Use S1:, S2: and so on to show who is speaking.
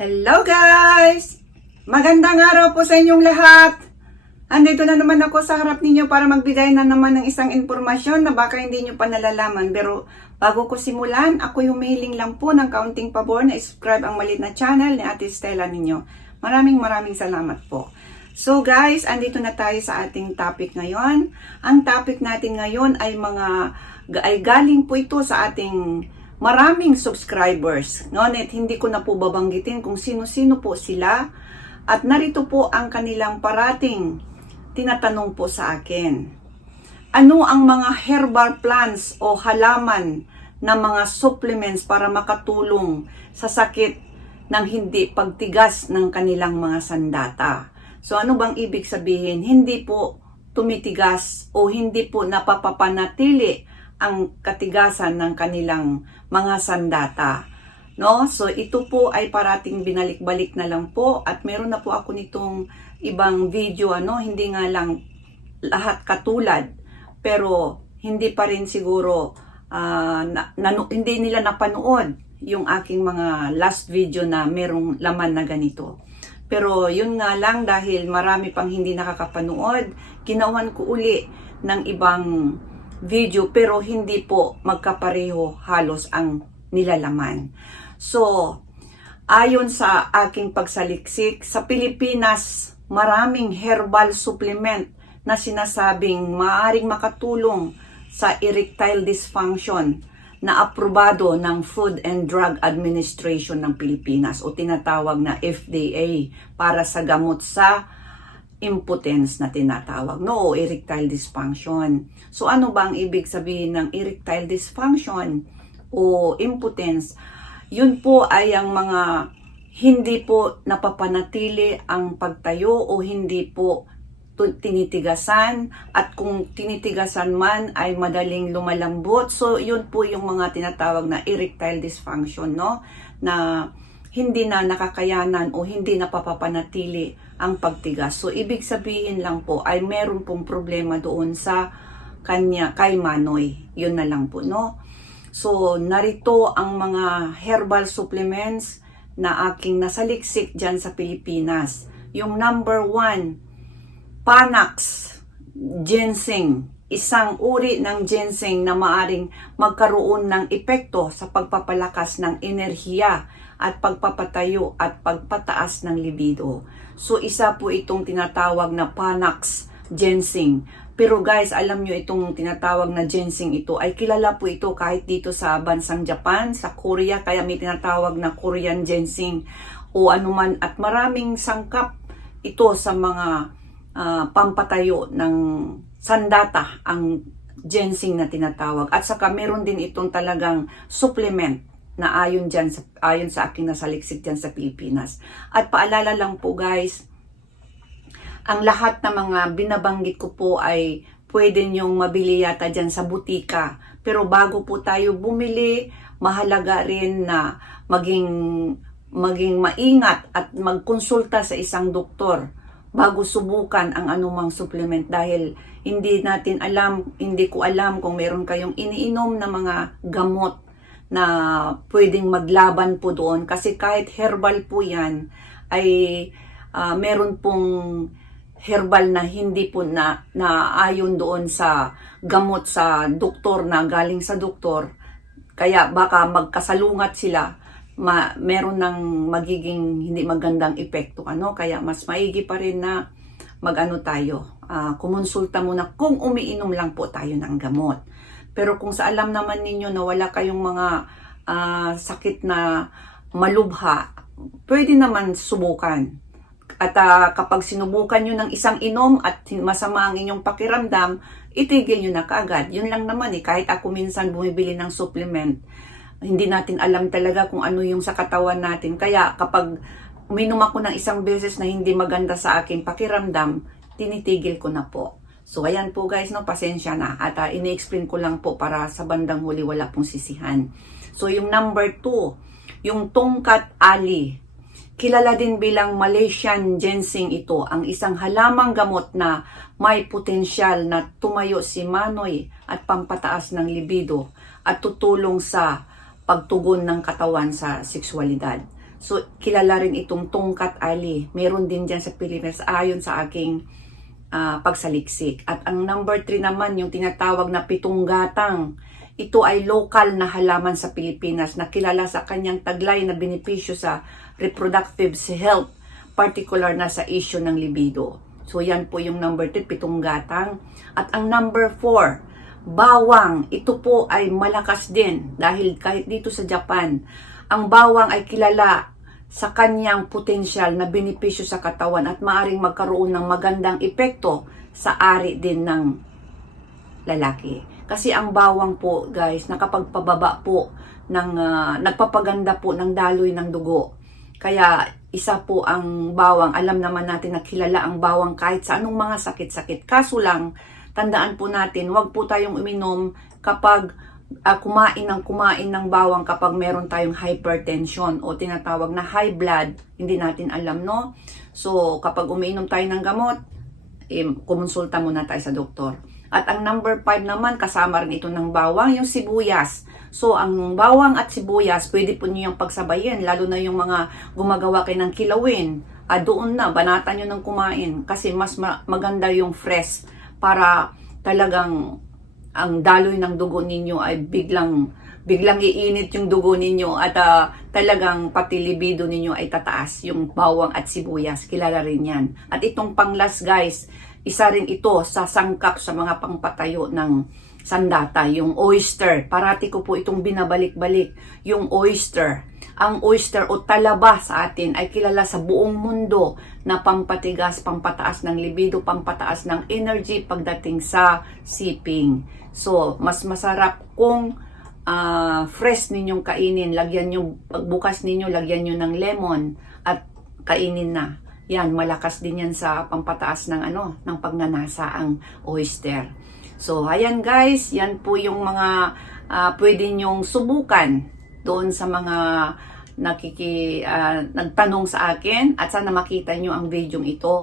S1: Hello guys! Magandang araw po sa inyong lahat! Andito na naman ako sa harap ninyo para magbigay na naman ng isang impormasyon na baka hindi nyo pa nalalaman. Pero bago ko simulan, ako humihiling lang po ng kaunting pabor na subscribe ang malit na channel ni Ate Stella ninyo. Maraming maraming salamat po. So guys, andito na tayo sa ating topic ngayon. Ang topic natin ngayon ay mga ay galing po ito sa ating maraming subscribers. Ngunit hindi ko na po babanggitin kung sino-sino po sila. At narito po ang kanilang parating tinatanong po sa akin. Ano ang mga herbal plants o halaman na mga supplements para makatulong sa sakit ng hindi pagtigas ng kanilang mga sandata? So ano bang ibig sabihin? Hindi po tumitigas o hindi po napapapanatili ang katigasan ng kanilang mga sandata. No? So ito po ay parating binalik-balik na lang po at meron na po ako nitong ibang video ano, hindi nga lang lahat katulad pero hindi pa rin siguro ah, na, nanu- hindi nila napanood yung aking mga last video na merong laman na ganito. Pero yun nga lang dahil marami pang hindi nakakapanood, ginawan ko uli ng ibang video pero hindi po magkapareho halos ang nilalaman. So, ayon sa aking pagsaliksik, sa Pilipinas, maraming herbal supplement na sinasabing maaring makatulong sa erectile dysfunction na aprobado ng Food and Drug Administration ng Pilipinas o tinatawag na FDA para sa gamot sa impotence na tinatawag, no, erectile dysfunction. So ano ba ang ibig sabihin ng erectile dysfunction o impotence? Yun po ay ang mga hindi po napapanatili ang pagtayo o hindi po tinitigasan at kung tinitigasan man ay madaling lumalambot. So yun po yung mga tinatawag na erectile dysfunction, no? Na hindi na nakakayanan o hindi napapapanatili ang pagtigas. So, ibig sabihin lang po ay meron pong problema doon sa kanya, kay Manoy. Yun na lang po, no? So, narito ang mga herbal supplements na aking nasaliksik dyan sa Pilipinas. Yung number one, Panax ginseng, isang uri ng ginseng na maaring magkaroon ng epekto sa pagpapalakas ng enerhiya at pagpapatayo at pagpataas ng libido. So isa po itong tinatawag na Panax ginseng. Pero guys, alam nyo itong tinatawag na ginseng ito ay kilala po ito kahit dito sa bansang Japan, sa Korea, kaya may tinatawag na Korean ginseng o anuman at maraming sangkap ito sa mga ah, pampatayo ng sandata ang ginseng na tinatawag. At saka meron din itong talagang supplement na ayon dyan sa, ayon sa aking nasaliksik dyan sa Pilipinas. At paalala lang po guys, ang lahat ng mga binabanggit ko po ay pwede nyong mabili yata dyan sa butika. Pero bago po tayo bumili, mahalaga rin na maging maging maingat at magkonsulta sa isang doktor bago subukan ang anumang supplement dahil hindi natin alam, hindi ko alam kung meron kayong iniinom na mga gamot na pwedeng maglaban po doon. Kasi kahit herbal po yan ay ah, meron pong herbal na hindi po na naayon doon sa gamot sa doktor na galing sa doktor. Kaya baka magkasalungat sila ma, meron ng magiging hindi magandang epekto ano? Kaya mas maigi pa rin na magano tayo ah, kumonsulta muna kung umiinom lang po tayo ng gamot pero kung sa alam naman ninyo na wala kayong mga ah, sakit na malubha pwede naman subukan at ah, kapag sinubukan nyo ng isang inom at masama ang inyong pakiramdam, itigil nyo na kaagad. Yun lang naman eh, kahit ako minsan bumibili ng supplement, hindi natin alam talaga kung ano yung sa katawan natin. Kaya kapag uminom ako ng isang beses na hindi maganda sa akin pakiramdam, tinitigil ko na po. So ayan po guys, no, pasensya na. At ah, ini-explain ko lang po para sa bandang huli wala pong sisihan. So yung number two, yung tungkat ali. Kilala din bilang Malaysian ginseng ito, ang isang halamang gamot na may potensyal na tumayo si Manoy at pampataas ng libido at tutulong sa pagtugon ng katawan sa sexualidad. So, kilala rin itong tungkat ali. Meron din dyan sa Pilipinas ayon sa aking ah, pagsaliksik. At ang number 3 naman, yung tinatawag na pitong gatang. Ito ay local na halaman sa Pilipinas na kilala sa kanyang taglay na benepisyo sa reproductive health, particular na sa issue ng libido. So yan po yung number 3, pitong gatang. At ang number 4, bawang. Ito po ay malakas din dahil kahit dito sa Japan, ang bawang ay kilala sa kanyang potensyal na benepisyo sa katawan at maaring magkaroon ng magandang epekto sa ari din ng lalaki. Kasi ang bawang po, guys, nakapagpababa po ng ah, nagpapaganda po ng daloy ng dugo. Kaya isa po ang bawang. Alam naman natin na kilala ang bawang kahit sa anong mga sakit-sakit. Kaso lang, tandaan po natin, wag po tayong uminom kapag ah, kumain ng kumain ng bawang kapag meron tayong hypertension o tinatawag na high blood. Hindi natin alam, no? So, kapag umiinom tayo ng gamot, eh, kumonsulta muna tayo sa doktor. At ang number 5 naman, kasama rin ito ng bawang, yung sibuyas. So, ang bawang at sibuyas, pwede po niyo yung pagsabayin, lalo na yung mga gumagawa kayo ng kilawin. Ah, doon na, banatan nyo ng kumain. Kasi mas ma- maganda yung fresh para talagang ang daloy ng dugo ninyo ay biglang biglang iinit yung dugo ninyo at ah, talagang pati libido ninyo ay tataas yung bawang at sibuyas. Kilala rin yan. At itong panglas guys isa rin ito sa sangkap sa mga pangpatayo ng sandata yung oyster. Parati ko po itong binabalik-balik yung oyster ang oyster o talaba sa atin ay kilala sa buong mundo na pampatigas, pampataas ng libido, pampataas ng energy pagdating sa siping. So, mas masarap kung ah, fresh ninyong kainin. Lagyan nyo, pagbukas ninyo, lagyan nyo ng lemon at kainin na. Yan, malakas din yan sa pampataas ng ano, ng pagnanasa ang oyster. So, ayan guys, yan po yung mga ah, pwede nyong subukan doon sa mga nakiki ah, nagtanong sa akin at sana makita nyo ang video ito.